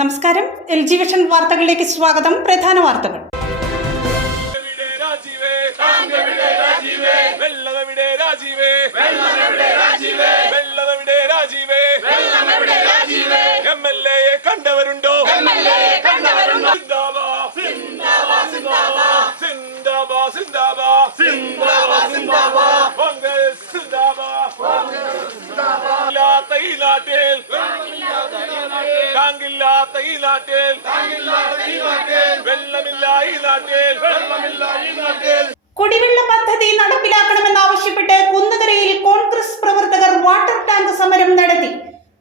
നമസ്കാരം, LG vision വാർത്തകളിലേക്ക് സ്വാഗതം. പ്രധാന വാർത്തകൾ. കണ്ടവരുണ്ടോ? കുടിവെള്ള പദ്ധതി നടപ്പിലാക്കണമെന്നാവശ്യപ്പെട്ട് കുന്നുകരയിൽ കോൺഗ്രസ് പ്രവർത്തകർ വാട്ടർ ടാങ്ക് സമരം നടത്തി.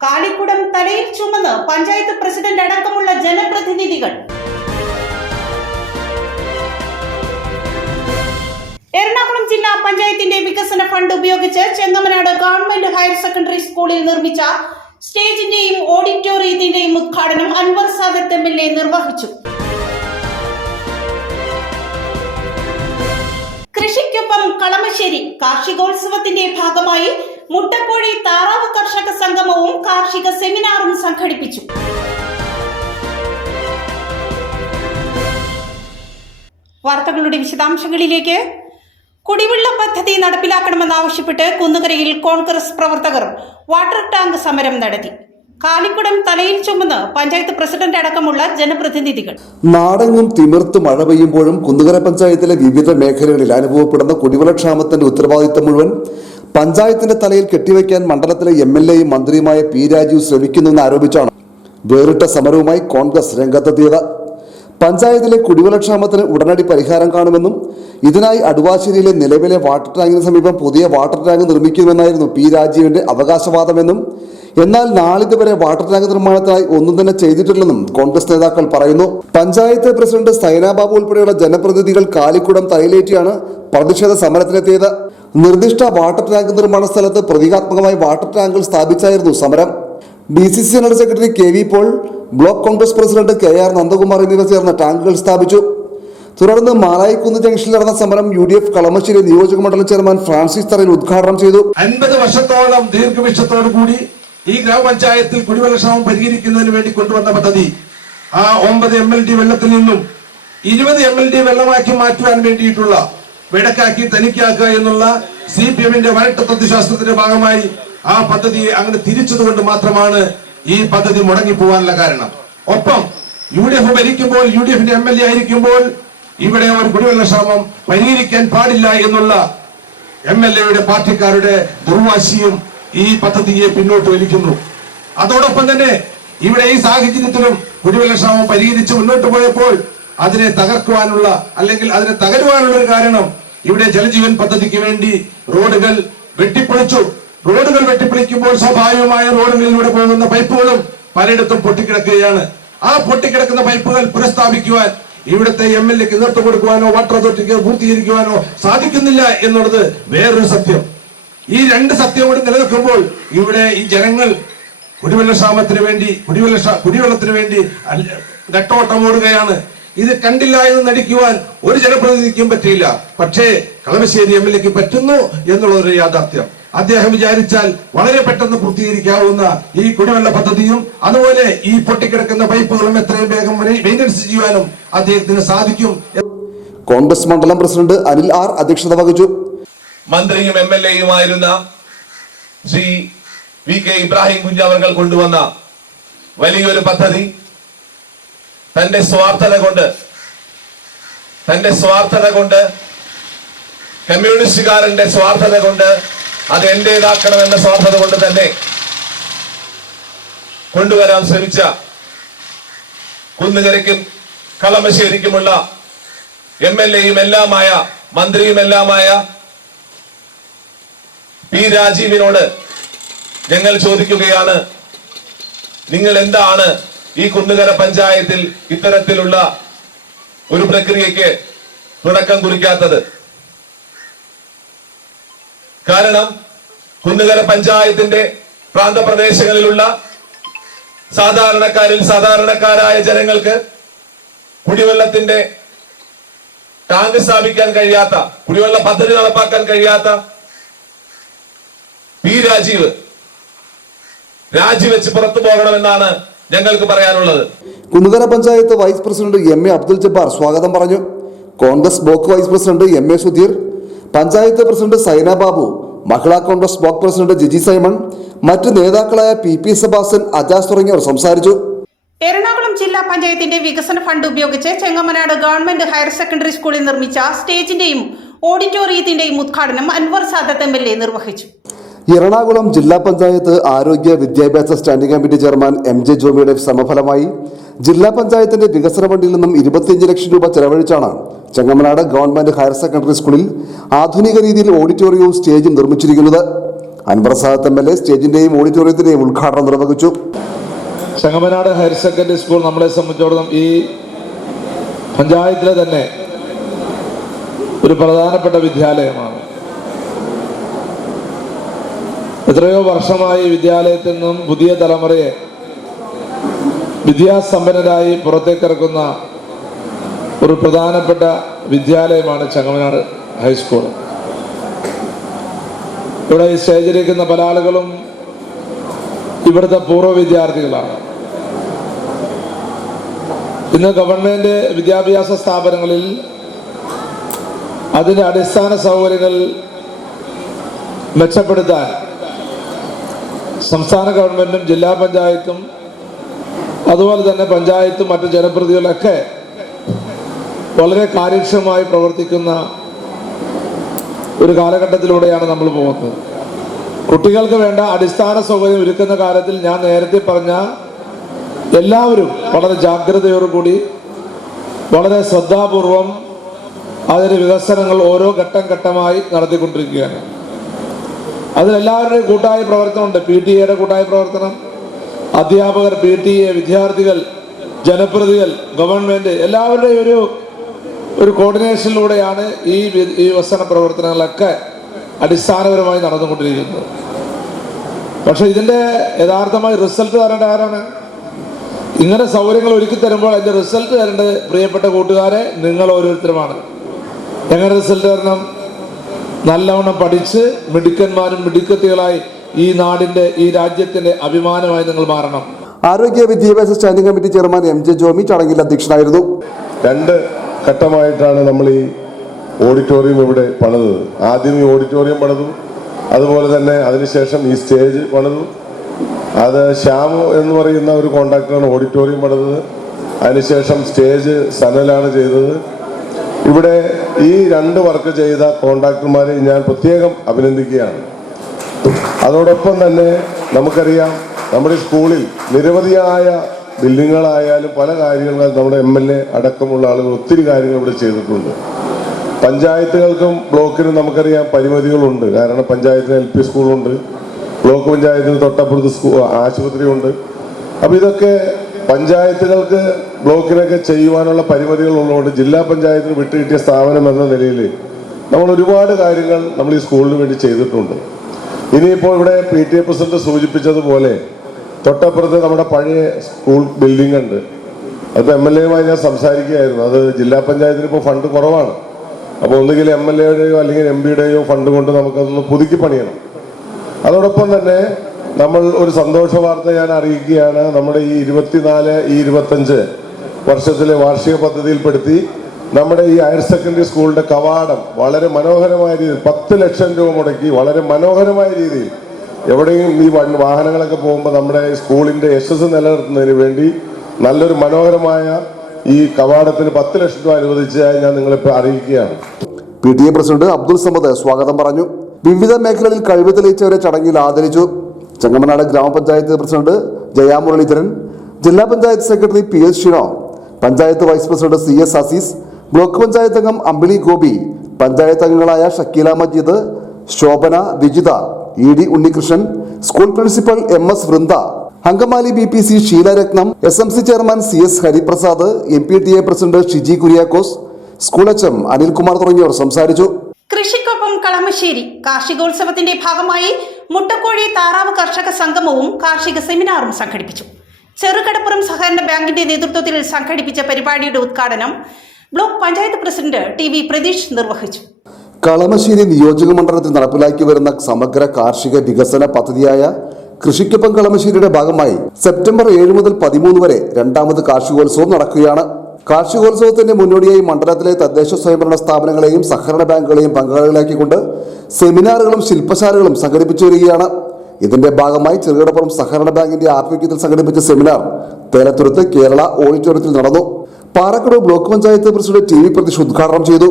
കാലിക്കുടം തലയിൽ ചുമന്ന് പഞ്ചായത്ത് പ്രസിഡന്റ് അടക്കമുള്ള ജനപ്രതിനിധികൾ. എറണാകുളം ജില്ലാ പഞ്ചായത്തിന്റെ വികസന ഫണ്ട് ഉപയോഗിച്ച് ചെങ്ങമനാട് ഗവൺമെന്റ് ഹയർ സെക്കൻഡറി സ്കൂളിൽ നിർമ്മിച്ച സ്റ്റേജിന്റെയും ഓഡിറ്റോറിയത്തിന്റെയും ഉദ്ഘാടനം അൻവർ സാദത്ത് MLA നിർവഹിച്ചു. കൃഷിക്കൊപ്പം കളമശ്ശേരി കാർഷികോത്സവത്തിന്റെ ഭാഗമായി മുട്ടക്കോഴി താറാവ് കർഷക സംഗമവും കാർഷിക സെമിനാറും സംഘടിപ്പിച്ചു. വാർത്തകളുടെ വിശദാംശങ്ങളിലേക്ക്. കുടിവെള്ള പദ്ധതി നടപ്പിലാക്കണമെന്നാവശ്യപ്പെട്ട് കുന്നുകരയിൽ കോൺഗ്രസ് പ്രവർത്തകർ വാട്ടർ ടാങ്ക് സമരം നടത്തി. കാലിക്കുടം തലയിൽ ചുമന്ന് പഞ്ചായത്ത് പ്രസിഡന്റ് അടക്കമുള്ള ജനപ്രതിനിധികൾ. നാടെങ്ങും തിമിർത്ത് മഴ പെയ്യുമ്പോഴും കുന്നുകര പഞ്ചായത്തിലെ വിവിധ മേഖലകളിൽ അനുഭവപ്പെടുന്ന കുടിവെള്ളക്ഷാമത്തിന്റെ ഉത്തരവാദിത്തം മുഴുവൻ പഞ്ചായത്തിന്റെ തലയിൽ കെട്ടിവെക്കാൻ മണ്ഡലത്തിലെ MLAയും മന്ത്രിയുമായ P. രാജീവ് ശ്രമിക്കുന്നുവെന്ന് ആരോപിച്ചാണ് വേറിട്ട സമരവുമായി കോൺഗ്രസ് രംഗത്തെത്തിയത്. പഞ്ചായത്തിലെ കുടിവെള്ളക്ഷാമത്തിന് ഉടനടി പരിഹാരം കാണുമെന്നും ഇതിനായി അടുവാശ്ശേരിയിലെ നിലവിലെ വാട്ടർ ടാങ്കിന് സമീപം പുതിയ വാട്ടർ ടാങ്ക് നിർമ്മിക്കുമെന്നായിരുന്നു P. രാജീവിന്റെ അവകാശവാദമെന്നും എന്നാൽ നാളിതുവരെ വാട്ടർ ടാങ്ക് നിർമ്മാണത്തിനായി ഒന്നും തന്നെ ചെയ്തിട്ടില്ലെന്നും കോൺഗ്രസ് നേതാക്കൾ പറയുന്നു. പഞ്ചായത്ത് പ്രസിഡന്റ് സൈനാബാബു ഉൾപ്പെടെയുള്ള ജനപ്രതിനിധികൾ കാലിക്കുടം തലയിലേറ്റിയാണ് പ്രതിഷേധ സമരത്തിനെത്തിയത്. നിർദ്ദിഷ്ട വാട്ടർ ടാങ്ക് നിർമ്മാണ സ്ഥലത്ത് പ്രതീകാത്മകമായി വാട്ടർ ടാങ്കുകൾ സ്ഥാപിച്ചായിരുന്നു സമരം. DCC general secretary KV Paul, block Congress president KR Nandakumar എന്നിവർ ചേർന്ന് ടാങ്കുകൾ സ്ഥാപിച്ചു. തുടർന്ന് മാലായിക്കുന്ന് ജംഗ്ഷനിൽ നടന്ന സമരം UDF കളമശ്ശേരി നിയോജക മണ്ഡലം ചെയർമാൻ ഫ്രാൻസിസ് തറയിൽ ഉദ്ഘാടനം ചെയ്തു. 50 വർഷത്തോളം ദീർഘവീക്ഷത്തോടു കൂടി ഈ ഗ്രാമപഞ്ചായത്തിൽ കുടിവെള്ളക്ഷാമം പരിഹരിക്കുന്നതിന് വേണ്ടി കൊണ്ടുവന്ന പദ്ധതി ആ 9 MLD വെള്ളത്തിൽ നിന്നും 20 MLD വെള്ളമാക്കി മാറ്റുവാൻ വേണ്ടിയിട്ടുള്ള വെടക്കാക്കി തനിക്കാക്കുക എന്നുള്ള CPM-ന്റെ വരട്ട തത്വശാസ്ത്രത്തിന്റെ ഭാഗമായി ആ പദ്ധതിയെ അങ്ങനെ തിരിച്ചതുകൊണ്ട് മാത്രമാണ് ഈ പദ്ധതി മുടങ്ങിപ്പോവാനുള്ള കാരണം. ഒപ്പം UDF ഭരിക്കുമ്പോൾ UDF-ന്റെ MLA ആയിരിക്കുമ്പോൾ ഇവിടെ ഒരു കുടിവെള്ളക്ഷാമം പരിഹരിക്കാൻ പാടില്ല എന്നുള്ള MLA-യുടെ പാർട്ടിക്കാരുടെ ദുർവാശിയും ഈ പദ്ധതിയെ പിന്നോട്ട് വലിക്കുന്നു. അതോടൊപ്പം തന്നെ ഇവിടെ ഈ സാഹചര്യത്തിലും കുടിവെള്ളക്ഷാമം പരിഹരിച്ച് മുന്നോട്ട് പോയപ്പോൾ അതിനെ തകർക്കുവാനുള്ള അല്ലെങ്കിൽ അതിനെ തകരുവാനുള്ള ഒരു കാരണം ഇവിടെ ജലജീവൻ പദ്ധതിക്ക് വേണ്ടി റോഡുകൾ വെട്ടിപ്പൊളിച്ചു. റോഡുകൾ വെട്ടിപ്പൊളിക്കുമ്പോൾ സ്വാഭാവികമായ റോഡുകളിലൂടെ പോകുന്ന പൈപ്പുകളും പലയിടത്തും പൊട്ടിക്കിടക്കുകയാണ്. ആ പൊട്ടിക്കിടക്കുന്ന പൈപ്പുകൾ പുനഃസ്ഥാപിക്കുവാൻ ഇവിടുത്തെ MLA-ക്ക് നേതൃത്വം കൊടുക്കുവാനോ വാട്ടർ അതോറിറ്റിക്ക് പൂർത്തീകരിക്കുവാനോ സാധിക്കുന്നില്ല എന്നുള്ളത് വേറൊരു സത്യം. ഈ രണ്ട് സത്യം കൂടി നിലനിൽക്കുമ്പോൾ ഇവിടെ ഈ ജനങ്ങൾ കുടിവെള്ളക്ഷാമത്തിന് വേണ്ടി കുടിവെള്ളത്തിന് വേണ്ടി നെട്ടോട്ടം ഓടുകയാണ്. ഇത് കണ്ടില്ല എന്ന് നടിക്കുവാൻ ഒരു ജനപ്രതിനിധിക്കും പറ്റില്ല. പക്ഷേ കളമശ്ശേരി MLA-ക്ക് പറ്റുന്നു എന്നുള്ളൊരു യാഥാർത്ഥ്യം. അദ്ദേഹം വിചാരിച്ചാൽ വളരെ പെട്ടെന്ന് പൂർത്തീകരിക്കാവുന്ന ഈ കുടിവെള്ള പദ്ധതിയും അതുപോലെ ഈ പൊട്ടിക്കിടക്കുന്ന പൈപ്പുകളും എത്രയും വേഗം മെയിൻ്റനൻസ് ചെയ്യുവാനും അദ്ദേഹത്തിന് സാധിക്കും. കോൺഗ്രസ് മണ്ഡലം പ്രസിഡന്റ് അനിൽ R അധ്യക്ഷത വഹിച്ചു. മന്ത്രിയും MLA-യുമായിരുന്ന ശ്രീ VK ഇബ്രാഹിം കുഞ്ഞാവർകൾ കൊണ്ടുവന്ന വലിയൊരു പദ്ധതി തന്റെ സ്വാർത്ഥത കൊണ്ട് കമ്മ്യൂണിസ്റ്റുകാരന്റെ സ്വാർത്ഥത കൊണ്ട് അത് എന്റേതാക്കണമെന്ന സ്വാർത്ഥത കൊണ്ട് തന്നെ കൊണ്ടുവരാൻ ശ്രമിച്ച കുന്നുകരയ്ക്കും കളമശ്ശേരിക്കുമുള്ള MLA-യും എല്ലാമായ മന്ത്രിയും എല്ലാമായ P. രാജീവിനോട് ഞങ്ങൾ ചോദിക്കുകയാണ്, നിങ്ങൾ എന്താണ് ഈ കുന്നുകര പഞ്ചായത്തിൽ ഇത്തരത്തിലുള്ള ഒരു പ്രക്രിയയ്ക്ക് തുടക്കം കുറിക്കാത്തത്? കാരണം കുന്നുകര പഞ്ചായത്തിന്റെ പ്രാന്തപ്രദേശങ്ങളിലുള്ള സാധാരണക്കാരായ ജനങ്ങൾക്ക് കുടിവെള്ളത്തിന്റെ ടാങ്ക് സ്ഥാപിക്കാൻ കഴിയാത്ത, കുടിവെള്ള പദ്ധതി നടപ്പാക്കാൻ കഴിയാത്ത P. രാജീവ് രാജിവെച്ച് പുറത്തു പോകണമെന്നാണ് ഞങ്ങൾക്ക് പറയാനുള്ളത്. Kunnukara panchayat vice president MA. Abdul Jabbar സ്വാഗതം പറഞ്ഞു. Congress block vice president MA. Sudheer, panchayat president Saina Babu, Mahila Congress block president Jiji Simon, മറ്റ് നേതാക്കളായ പി സെബാസ്റ്റ്യൻ, അജാസ് തുടങ്ങിയവർ സംസാരിച്ചു. എറണാകുളം ജില്ലാ പഞ്ചായത്തിന്റെ വികസന ഫണ്ട് ഉപയോഗിച്ച് ചെങ്ങമനാട് ഗവൺമെന്റ് ഹയർ സെക്കൻഡറി സ്കൂളിൽ നിർമ്മിച്ച സ്റ്റേജിന്റെയും ഓഡിറ്റോറിയത്തിന്റെയും ഉദ്ഘാടനം അൻവർ സാദത്ത് എം.എൽ.എ. നിർവഹിച്ചു. എറണാകുളം ജില്ലാ പഞ്ചായത്ത് ആരോഗ്യ വിദ്യാഭ്യാസ സ്റ്റാൻഡിംഗ് കമ്മിറ്റി ചെയർമാൻ എം.ജെ. ജോമിയുടെ സമഫലമായി ജില്ലാ പഞ്ചായത്തിന്റെ വികസന ഫണ്ടിൽ നിന്നും 25 ലക്ഷം രൂപ ചെലവഴിച്ചാണ് ചെങ്ങമനാട് ഗവൺമെന്റ് ഹയർ സെക്കൻഡറി സ്കൂളിൽ ആധുനിക രീതിയിൽ ഓഡിറ്റോറിയവും സ്റ്റേജും നിർമ്മിച്ചിരിക്കുന്നത്. അൻവർ സാദത്ത് എം.എൽ.എ. സ്റ്റേജിന്റെയും ഓഡിറ്റോറിയത്തിന്റെയും ഉദ്ഘാടനം നിർവഹിച്ചു. ചെങ്ങമനാട് ഹയർ സെക്കൻഡറി സ്കൂൾ നമ്മളെ സംബന്ധിച്ചിടത്തോളം ഈ പഞ്ചായത്തിലെ തന്നെ ഒരു പ്രധാനപ്പെട്ട വിദ്യാലയമാണ്. എത്രയോ വർഷമായി വിദ്യാലയത്തിൽ നിന്നും പുതിയ തലമുറയെ വിദ്യാസമ്പന്നരായി പുറത്തേക്കിറക്കുന്ന ഒരു പ്രധാനപ്പെട്ട വിദ്യാലയമാണ് ചെങ്ങമനാട് ഹൈസ്കൂൾ. ഇവിടെ ഈ സ്റ്റേജിലിരിക്കുന്ന പല ആളുകളും ഇവിടുത്തെ പൂർവ്വ വിദ്യാർത്ഥികളാണ്. ഇന്ന് ഗവൺമെന്റ് വിദ്യാഭ്യാസ സ്ഥാപനങ്ങളിൽ അതിൻ്റെ അടിസ്ഥാന സൗകര്യങ്ങൾ മെച്ചപ്പെടുത്താൻ സംസ്ഥാന ഗവൺമെന്റും ജില്ലാ പഞ്ചായത്തും അതുപോലെ തന്നെ പഞ്ചായത്തും മറ്റു ജനപ്രതിനിധികളൊക്കെ വളരെ കാര്യക്ഷമമായി പ്രവർത്തിക്കുന്ന ഒരു കാലഘട്ടത്തിലൂടെയാണ് നമ്മൾ പോകുന്നത്. കുട്ടികൾക്ക് വേണ്ട അടിസ്ഥാന സൗകര്യം ഒരുക്കുന്ന കാര്യത്തിൽ ഞാൻ നേരത്തെ പറഞ്ഞ എല്ലാവരും വളരെ ജാഗ്രതയോടുകൂടി വളരെ ശ്രദ്ധാപൂർവം അതിൻ്റെ വികസനങ്ങൾ ഓരോ ഘട്ടം ഘട്ടമായി നടത്തിക്കൊണ്ടിരിക്കുകയാണ്. അതിലെല്ലാവരുടെയും കൂട്ടായ പ്രവർത്തനമുണ്ട്. PTA കൂട്ടായ പ്രവർത്തനം, അധ്യാപകർ, PTA, വിദ്യാർത്ഥികൾ, ജനപ്രതിനിധികൾ, ഗവൺമെന്റ് എല്ലാവരുടെയും ഒരു കോർഡിനേഷനിലൂടെയാണ് ഈ വികസന പ്രവർത്തനങ്ങളൊക്കെ അടിസ്ഥാനപരമായി നടന്നുകൊണ്ടിരിക്കുന്നത്. പക്ഷെ ഇതിൻ്റെ യഥാർത്ഥമായി റിസൾട്ട് തരേണ്ട ആരാണ്? ഇങ്ങനെ സൗകര്യങ്ങൾ ഒരുക്കി തരുമ്പോൾ അതിൻ്റെ റിസൾട്ട് തരേണ്ടത് പ്രിയപ്പെട്ട കൂട്ടുകാരെ നിങ്ങൾ ഓരോരുത്തരുമാണ്. എങ്ങനെ റിസൾട്ട് തരണം? നല്ലവണ്ണം പഠിച്ച് മിടുക്കന്മാരും മിടുക്കത്തികളായി ഈ നാടിൻ്റെ ഈ രാജ്യത്തിൻ്റെ അഭിമാനമായി നിങ്ങൾ മാറണം. ആരോഗ്യ വിദ്യാഭ്യാസ സ്റ്റാൻഡിംഗ് കമ്മിറ്റി ചെയർമാൻ എം.ജെ. ജോമി ചടങ്ങിൽ അധ്യക്ഷനായിരുന്നു. 2 ഘട്ടമായിട്ടാണ് നമ്മൾ ഈ ഓഡിറ്റോറിയം ഇവിടെ പണിതത്. ആദ്യം ഈ ഓഡിറ്റോറിയം പണിതു, അതുപോലെ തന്നെ അതിനുശേഷം ഈ സ്റ്റേജ് പണിതു. അത് ശ്യാമു എന്ന് പറയുന്ന ഒരു കോൺട്രാക്ടറാണ് ഓഡിറ്റോറിയം പണിതത്. അതിനുശേഷം സ്റ്റേജ് സനലാണ് ചെയ്തത്. ഇവിടെ ഈ 2 വർക്ക് ചെയ്ത കോൺട്രാക്ടർമാരെ ഞാൻ പ്രത്യേകം അഭിനന്ദിക്കുകയാണ്. അതോടൊപ്പം തന്നെ നമുക്കറിയാം നമ്മുടെ സ്കൂളിൽ നിരവധിയായ ബിൽഡിങ്ങുകളായാലും പല കാര്യങ്ങളും നമ്മുടെ MLA അടക്കമുള്ള ആളുകൾ ഒത്തിരി കാര്യങ്ങൾ ഇവിടെ ചെയ്തിട്ടുണ്ട്. പഞ്ചായത്തുകൾക്കും ബ്ലോക്കിനും നമുക്കറിയാം പരിമിതികളുണ്ട്. കാരണം പഞ്ചായത്തിന് LP സ്കൂളുണ്ട്, ബ്ലോക്ക് പഞ്ചായത്തിന് തൊട്ടപ്പുറത്ത് ആശുപത്രിയുണ്ട്. അപ്പോൾ ഇതൊക്കെ പഞ്ചായത്തുകൾക്ക് ബ്ലോക്കിനൊക്കെ ചെയ്യുവാനുള്ള പരിമിതികൾ ഉള്ളതുകൊണ്ട് ജില്ലാ പഞ്ചായത്തിന് വിട്ടുകിട്ടിയ സ്ഥാപനം എന്ന നിലയിൽ നമ്മൾ ഒരുപാട് കാര്യങ്ങൾ നമ്മൾ ഈ സ്കൂളിന് വേണ്ടി ചെയ്തിട്ടുണ്ട്. ഇനിയിപ്പോൾ ഇവിടെ PTA പ്രസിഡന്റ് സൂചിപ്പിച്ചതുപോലെ തൊട്ടപ്പുറത്ത് നമ്മുടെ പഴയ സ്കൂൾ ബിൽഡിംഗ് ഉണ്ട്. അതിപ്പോൾ MLA-യുമായി ഞാൻ സംസാരിക്കുകയായിരുന്നു. അത് ജില്ലാ പഞ്ചായത്തിന് ഇപ്പോൾ ഫണ്ട് കുറവാണ്. അപ്പോൾ ഒന്നുകിൽ MLA-യുടെയോ അല്ലെങ്കിൽ MP-യുടെയോ ഫണ്ട് കൊണ്ട് നമുക്കതൊന്ന് പുതുക്കി പണിയണം. അതോടൊപ്പം തന്നെ നമ്മൾ ഒരു സന്തോഷ വാർത്ത ഞാൻ അറിയിക്കുകയാണ്. നമ്മുടെ ഈ 24-25 വർഷത്തിലെ വാർഷിക പദ്ധതിയിൽപ്പെടുത്തി നമ്മുടെ ഈ ഹയർ സെക്കൻഡറി സ്കൂളിന്റെ കവാടം വളരെ മനോഹരമായ രീതിയിൽ 10 ലക്ഷം രൂപ മുടക്കി വളരെ മനോഹരമായ രീതിയിൽ എവിടെയും ഈ വാഹനങ്ങളൊക്കെ പോകുമ്പോൾ നമ്മുടെ സ്കൂളിന്റെ യശസ് നിലനിർത്തുന്നതിന് വേണ്ടി നല്ലൊരു മനോഹരമായ ഈ കവാടത്തിന് 10 ലക്ഷം രൂപ അനുവദിച്ചതായി ഞാൻ നിങ്ങളിപ്പോൾ അറിയിക്കുകയാണ്. PTA പ്രസിഡന്റ് അബ്ദുൾ സമദ് സ്വാഗതം പറഞ്ഞു. വിവിധ മേഖലകളിൽ കഴിവ് തെളിയിച്ചവരെ ചടങ്ങിൽ ആദരിച്ചു. ചെങ്ങമനാട് ഗ്രാമപഞ്ചായത്ത് പ്രസിഡന്റ് ജയാ മുരളീധരൻ, ജില്ലാ panchayat secretary PS Shino, panchayat vice president CS Azeez, block panchayat അംഗം അമ്പിളി ഗോപി, പഞ്ചായത്ത് അംഗങ്ങളായ Shakeela Majeed, Shobhana, Vijitha, ED Unnikrishnan, school principal MS Vrinda, Angamaly BPC Sheelaratnam, SMC chairman CS Hariprasad, MPTA president Shiji Kuriakose, school HM Anilkumar തുടങ്ങിയവർ സംസാരിച്ചു. കൃഷിക്കൊപ്പം കളമശ്ശേരി കാർഷികോത്സവത്തിന്റെ ഭാഗമായി മുട്ടക്കോഴി താറാവ് കർഷക സംഗമവും കാർഷിക സെമിനാറും സംഘടിപ്പിച്ചു. ചെറുകടപ്പുറം സഹകരണ ബാങ്കിന്റെ നേതൃത്വത്തിൽ സംഘടിപ്പിച്ച പരിപാടിയുടെ ഉദ്ഘാടനം block panchayat president TV Pratheesh നിർവഹിച്ചു. കളമശ്ശേരി നിയോജക മണ്ഡലത്തിൽ നടപ്പിലാക്കി വരുന്ന സമഗ്ര കാർഷിക വികസന പദ്ധതിയായ കൃഷിക്കൊപ്പം കളമശ്ശേരിയുടെ ഭാഗമായി സെപ്റ്റംബർ 7 മുതൽ 13 വരെ രണ്ടാമത് കാർഷികോത്സവം നടക്കുകയാണ്. കാർഷികോത്സവത്തിന്റെ മുന്നോടിയായി മണ്ഡലത്തിലെ തദ്ദേശ സ്വയംഭരണ സ്ഥാപനങ്ങളെയും സഹകരണ ബാങ്കുകളെയും പങ്കാളികളാക്കിക്കൊണ്ട് സെമിനാറുകളും ശില്പശാലകളും സംഘടിപ്പിച്ചു വരികയാണ്. ഇതിന്റെ ഭാഗമായി ചെറുകിടപ്പുറം സഹകരണ ബാങ്കിന്റെ ആഭിമുഖ്യത്തിൽ സംഘടിപ്പിച്ച സെമിനാർ തേലത്തുരുത്ത് കേരള ഓഡിറ്റോറിയത്തിൽ നടന്നു. Parakkadavu block panchayat president T V Pratheesh ഉദ്ഘാടനം ചെയ്തു.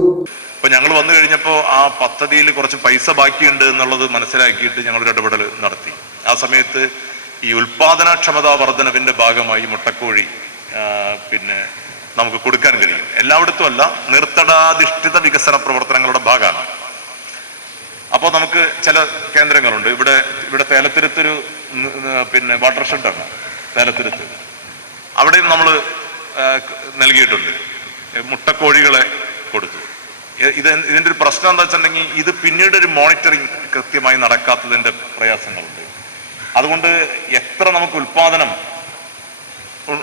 ഇപ്പൊ ഞങ്ങൾ വന്നു കഴിഞ്ഞപ്പോൾ ആ പദ്ധതിയിൽ കുറച്ച് പൈസ ബാക്കിയുണ്ട് എന്നുള്ളത് മനസ്സിലാക്കിയിട്ട് ഞങ്ങളൊരു ഇടപെടൽ നടത്തി. ആ സമയത്ത് ഈ ഉൽപാദനക്ഷമതാ വർധനവിന്റെ ഭാഗമായി മുട്ടക്കോഴി പിന്നെ നമുക്ക് കൊടുക്കാൻ കഴിയും. എല്ലായിടത്തും അല്ല, നിർത്തടാധിഷ്ഠിത വികസന പ്രവർത്തനങ്ങളുടെ ഭാഗമാണ്. അപ്പോൾ നമുക്ക് ചില കേന്ദ്രങ്ങളുണ്ട്. ഇവിടെ തേലത്തുരുത്തൊരു പിന്നെ വാട്ടർ ഷെഡാണ് തേലത്തുരുത്ത്. അവിടെയും നമ്മൾ നൽകിയിട്ടുണ്ട്, മുട്ടക്കോഴികളെ കൊടുത്തു. ഇതിൻ്റെ ഒരു പ്രശ്നം എന്താ വെച്ചിട്ടുണ്ടെങ്കിൽ ഇത് പിന്നീട് ഒരു മോണിറ്ററിങ് കൃത്യമായി നടക്കാത്തതിൻ്റെ പ്രയാസങ്ങളുണ്ട്. അതുകൊണ്ട് എത്ര നമുക്ക് ഉൽപാദനം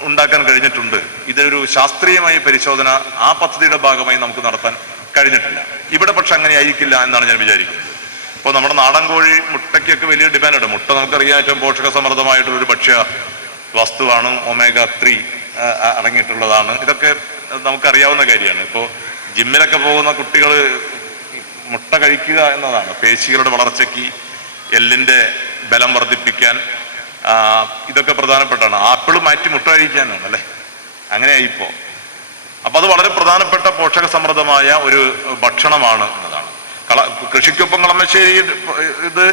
ഉണ്ടാക്കാൻ കഴിഞ്ഞിട്ടുണ്ട്, ഇതൊരു ശാസ്ത്രീയമായ പരിശോധന ആ പദ്ധതിയുടെ ഭാഗമായി നമുക്ക് നടത്താൻ കഴിഞ്ഞിട്ടില്ല. ഇവിടെ പക്ഷെ അങ്ങനെ ആയിരിക്കില്ല എന്നാണ് ഞാൻ വിചാരിക്കുന്നത്. ഇപ്പോൾ നമ്മുടെ നാടൻ കോഴി മുട്ടയ്ക്കൊക്കെ വലിയ ഡിമാൻഡുണ്ട്. മുട്ട നമുക്കറിയാം ഏറ്റവും പോഷക സമൃദ്ധമായിട്ടുള്ളൊരു ഭക്ഷ്യ വസ്തുവാണ്. omega-3 അടങ്ങിയിട്ടുള്ളതാണ്. ഇതൊക്കെ നമുക്കറിയാവുന്ന കാര്യമാണ്. ഇപ്പോൾ ജിമ്മിലൊക്കെ പോകുന്ന കുട്ടികൾ മുട്ട കഴിക്കുക എന്നതാണ് പേശികളുടെ വളർച്ചയ്ക്ക്, എല്ലിൻ്റെ ബലം വർദ്ധിപ്പിക്കാൻ, ഇതൊക്കെ പ്രധാനപ്പെട്ടാണ്. ആപ്പിൾ മാറ്റി മുട്ട കഴിക്കാനാണ് അല്ലേ, അങ്ങനെയായിപ്പോ. അപ്പൊ അത് വളരെ പ്രധാനപ്പെട്ട പോഷക സമൃദ്ധമായ ഒരു ഭക്ഷണമാണ് എന്നതാണ്. കൃഷിക്കൊപ്പം കളമശ്ശേരി ഇത്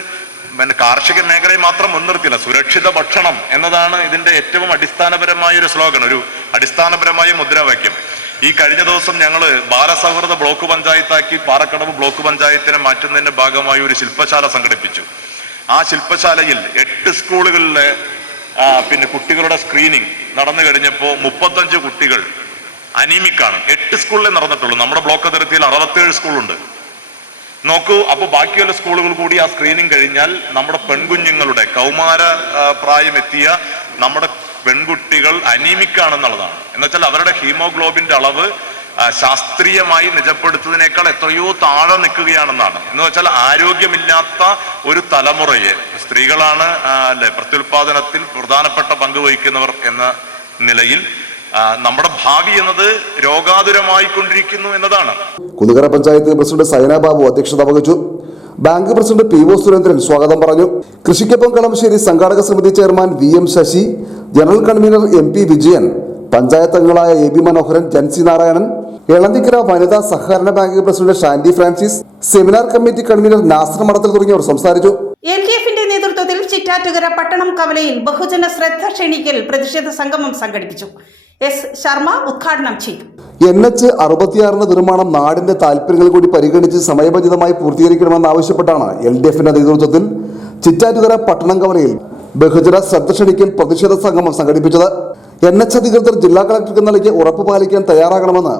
പിന്നെ കാർഷിക മേഖലയെ മാത്രം മുൻനിർത്തില്ല, സുരക്ഷിത ഭക്ഷണം എന്നതാണ് ഇതിന്റെ ഏറ്റവും അടിസ്ഥാനപരമായ ഒരു സ്ലോഗൻ, ഒരു അടിസ്ഥാനപരമായ മുദ്രാവാക്യം. ഈ കഴിഞ്ഞ ദിവസം ഞങ്ങൾ ബാലസൗഹൃദ ബ്ലോക്ക് പഞ്ചായത്താക്കി പാറക്കടവ് ബ്ലോക്ക് പഞ്ചായത്തിനെ മാറ്റുന്നതിന്റെ ഭാഗമായി ഒരു ശില്പശാല സംഘടിപ്പിച്ചു. ആ ശില്പശാലയിൽ 8 സ്കൂളുകളിലെ പിന്നെ കുട്ടികളുടെ സ്ക്രീനിങ് നടന്നു കഴിഞ്ഞപ്പോൾ 35 കുട്ടികൾ അനീമിക്കാണ്. 8 സ്കൂളിലേ നടന്നിട്ടുള്ളൂ. നമ്മുടെ ബ്ലോക്ക് അതിർത്തിയിൽ 67 സ്കൂളുണ്ട്. നോക്കൂ, അപ്പൊ ബാക്കിയുള്ള സ്കൂളുകൾ കൂടി ആ സ്ക്രീനിങ് കഴിഞ്ഞാൽ നമ്മുടെ പെൺകുഞ്ഞുങ്ങളുടെ കൗമാര പ്രായമെത്തിയ നമ്മുടെ പെൺകുട്ടികൾ അനീമിക്കാണെന്നുള്ളതാണ്. എന്നുവെച്ചാൽ അവരുടെ ഹീമോഗ്ലോബിന്റെ അളവ് ശാസ്ത്രീയമായി നിജപ്പെടുത്തുന്നതിനേക്കാൾ എത്രയോ താഴെ നിൽക്കുകയാണെന്നാണ്. എന്ന് വെച്ചാൽ ആരോഗ്യമില്ലാത്ത ഒരു തലമുറയെ, സ്ത്രീകളാണ് അല്ലെ പ്രത്യുൽപാദനത്തിൽ പ്രധാനപ്പെട്ട പങ്ക് വഹിക്കുന്നവർ എന്ന നിലയിൽ നമ്മുടെ ഭാവി എന്നത് രോഗാതുരമായിക്കൊണ്ടിരിക്കുന്നു എന്നതാണ്. കുന്നുകര പഞ്ചായത്ത് പ്രസിഡന്റ് സൈന ബാബു അധ്യക്ഷത വഹിച്ചു. Bank president P O Surendran സ്വാഗതം പറഞ്ഞു. കൃഷിക്കൊപ്പം കളമശ്ശേരി സംഘാടക സമിതി chairman V M Sasi, general convener M P Vijayan, panchayat അംഗങ്ങളായ എ ബി മനോഹരൻ, ജൻസി നാരായണൻ, എളന്തിക്കര വനിതാ സഹകരണ bank president Shandy Francis, seminar committee convener Nasar Madathil തുടങ്ങിയവർ സംസാരിച്ചു. LDFന്റെ നേതൃത്വത്തിൽ ചിറ്റാറ്റുകര പട്ടണം കവലയിൽ ബഹുജന ശ്രദ്ധ ക്ഷണിക്കൽ പ്രതിഷേധ സംഗമം സംഘടിപ്പിച്ചു. എസ് ശർമ്മ ഉദ്ഘാടനം ചെയ്തു. NH 66 നിർമ്മാണം നാടിന്റെ താൽപര്യങ്ങൾ കൂടി പരിഗണിച്ച് സമയബന്ധിതമായി പൂർത്തീകരിക്കണമെന്നാവശ്യപ്പെട്ടാണ് LDFന്റെ നേതൃത്വത്തിൽ ചിറ്റാറ്റുകര പട്ടണം കവലയിൽ ബഹുജന ശ്രദ്ധ ക്ഷണിക്കൽ പ്രതിഷേധ സംഗമം സംഘടിപ്പിച്ചത്. NH അധികൃതർ ജില്ലാ കളക്ടർക്ക് നൽകിയ ഉറപ്പ് പാലിക്കാൻ തയ്യാറാകണമെന്ന്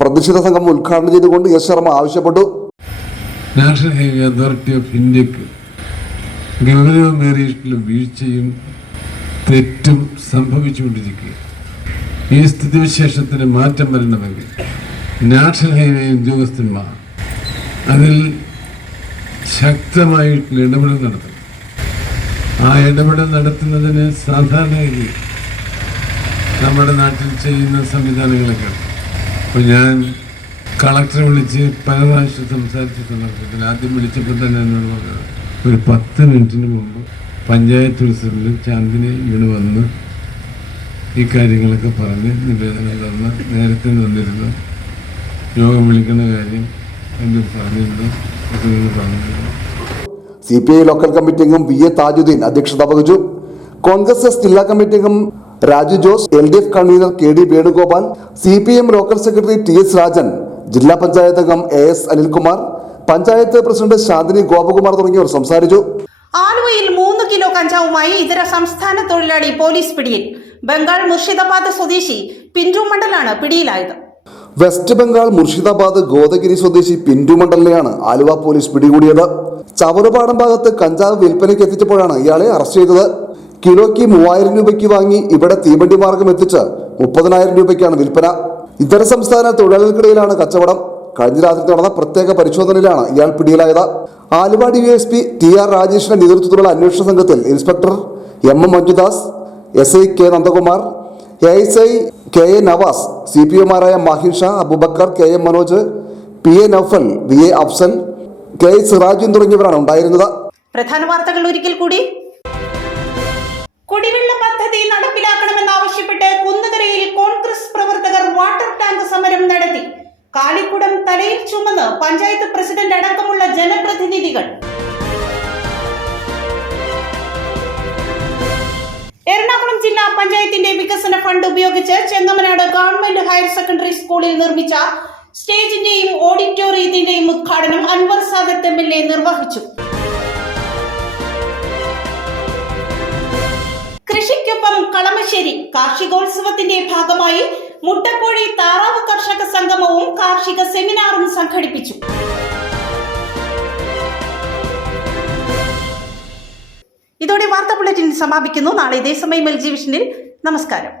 പ്രതിഷേധ സംഗമം ഉദ്ഘാടനം ചെയ്തുകൊണ്ട് എസ് ശർമ്മ ആവശ്യപ്പെട്ടു. നാഷണൽ ഹൈവേ അതോറിറ്റി ഓഫ് ഇന്ത്യക്ക് ഗൗരവമേറിയിട്ടുള്ള വീഴ്ചയും തെറ്റും സംഭവിച്ചുകൊണ്ടിരിക്കുക. ഈ സ്ഥിതിവിശേഷത്തിന് മാറ്റം വരണമെങ്കിൽ നാഷണൽ ഹൈവേ ഉദ്യോഗസ്ഥന്മാർ അതിൽ ശക്തമായിട്ടുള്ള ഇടപെടൽ നടത്തണം. ആ ഇടപെടൽ നടത്തുന്നതിന് സാധാരണഗതി നമ്മുടെ നാട്ടിൽ ചെയ്യുന്ന സംവിധാനങ്ങളൊക്കെ. അപ്പോൾ ഞാൻ കളക്ടറെ വിളിച്ച് പല പ്രാവശ്യം സംസാരിച്ച സന്ദർഭത്തിൽ ആദ്യം വിളിച്ചപ്പോൾ തന്നെ എന്നോട് പറഞ്ഞത് ഒരു 10 മിനിറ്റിന് മുമ്പ് പഞ്ചായത്ത് പ്രസിഡന്റ് ചാന്ദിനി ഇവിടെ വന്ന് ഈ കാര്യങ്ങളൊക്കെ പറഞ്ഞ് നിവേദനം തന്ന് നേരത്തെ തന്നിരുന്നു. യോഗം വിളിക്കുന്ന കാര്യം എന്ന് പറഞ്ഞിരുന്നു. CPI ലോക്കൽ കമ്മിറ്റി അംഗം വി എ താജുദ്ദീൻ അധ്യക്ഷത വഹിച്ചു. കോൺഗ്രസ് ജില്ലാ കമ്മിറ്റി അംഗം Raju Jose, LDF convener KD Venugopal, CPM local secretary TS Rajan, ജില്ലാ പഞ്ചായത്ത് അംഗം AS അനിൽകുമാർ, പഞ്ചായത്ത് പ്രസിഡന്റ് ശാന്തിനി ഗോപകുമാർ തുടങ്ങിയവർ സംസാരിച്ചു. ആലുവയിൽ 3 കിലോ കഞ്ചാവുമായി ഇതര സംസ്ഥാന തൊഴിലാളി പോലീസ് പിടിയിൽ. ബംഗാൾ മുർഷിദാബാദ് സ്വദേശി പിന്റു മണ്ഡലാണ് പിടിയിലായത്. വെസ്റ്റ് ബംഗാൾ മുർഷിദാബാദ് ഗോദഗിരി സ്വദേശി പിന്റു മണ്ഡലിനെയാണ് ആലുവ പോലീസ് പിടികൂടിയത്. ചവറുപാടം ഭാഗത്ത് കഞ്ചാവ് വിൽപ്പനയ്ക്ക് എത്തിച്ചപ്പോഴാണ് ഇയാളെ അറസ്റ്റ് ചെയ്തത്. കിലോയ്ക്ക് 3000 രൂപയ്ക്ക് വാങ്ങി ഇവിടെ തീവണ്ടി മാർഗം എത്തിച്ച് 30,000 രൂപയ്ക്കാണ് വിൽപ്പന. ഇതര സംസ്ഥാന തൊഴിലാളികൾക്കിടയിലാണ് കച്ചവടം. കഴിഞ്ഞ രാത്രി നടന്ന പ്രത്യേക പരിശോധനയിലാണ് ഇയാൾ പിടിയിലായത്. ആലുവ DYSP TR രാജേഷിന്റെ നേതൃത്വത്തിലുള്ള അന്വേഷണ സംഘത്തിൽ inspector MM Manjudas, SI K Nandakumar, ASI KA Navas, CPOമാരായ Mahin Shah, Aboobacker, KM Manoj, PA Naufal, VA Afsal, KA Sirajun തുടങ്ങിയവരാണ് ഉണ്ടായിരുന്നത്. പ്രധാന വാർത്തകൾ ഒരിക്കൽ കൂടി. കുടിവെള്ള പദ്ധതി നടപ്പിലാക്കണമെന്നാവശ്യപ്പെട്ട് കുന്നുകരയിൽ കോൺഗ്രസ് പ്രവർത്തകർ വാട്ടർ ടാങ്ക് സമരം നടത്തി. കാലിക്കുടം തലയിൽ ചുമന്ന് പഞ്ചായത്ത് പ്രസിഡന്റ് അടക്കമുള്ള ജനപ്രതിനിധികൾ. എറണാകുളം ജില്ലാ പഞ്ചായത്തിന്റെ വികസന ഫണ്ട് ഉപയോഗിച്ച് ചെങ്ങമനാട് ഗവൺമെന്റ് ഹയർ സെക്കൻഡറി സ്കൂളിൽ നിർമ്മിച്ച സ്റ്റേജിന്റെയും ഓഡിറ്റോറിയത്തിന്റെയും ഉദ്ഘാടനം അൻവർ സാദത്ത് MLA നിർവഹിച്ചു. കൃഷിക്കൊപ്പം കളമശ്ശേരി കാർഷികോത്സവത്തിന്റെ ഭാഗമായി മുട്ടക്കോഴി താറാവ് കർഷക സംഗമവും കാർഷിക സെമിനാറും സംഘടിപ്പിച്ചു. ഇതോടെ വാർത്താ ബുള്ളറ്റിൻ സമാപിക്കുന്നു. നാളെ ഇതേ സമയം LG വിഷനിൽ. നമസ്കാരം.